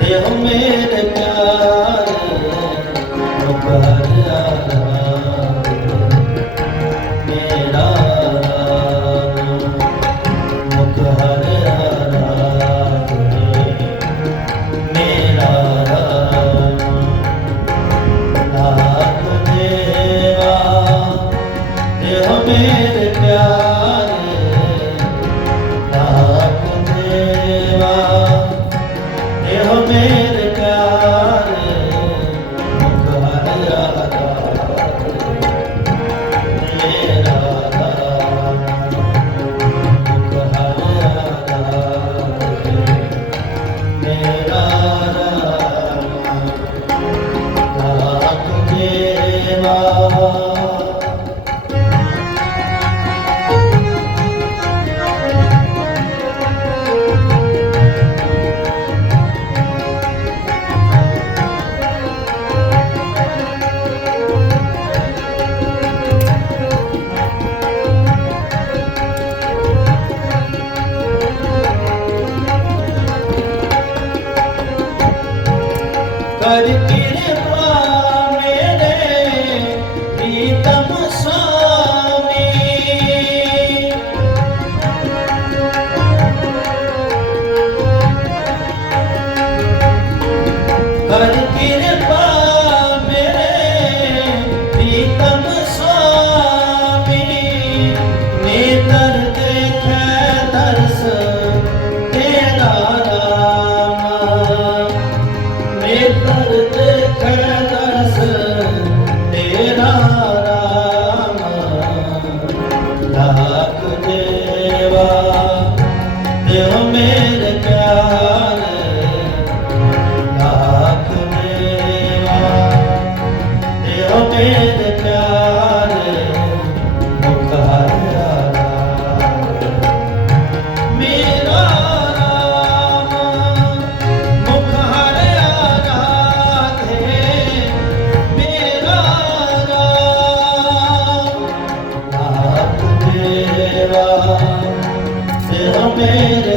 ਦੇਹ ਮੇਰੇ ਪਿਆਰੇ ਮੁਖ ਹਰਿਆ ਮੇਰਾ मेरा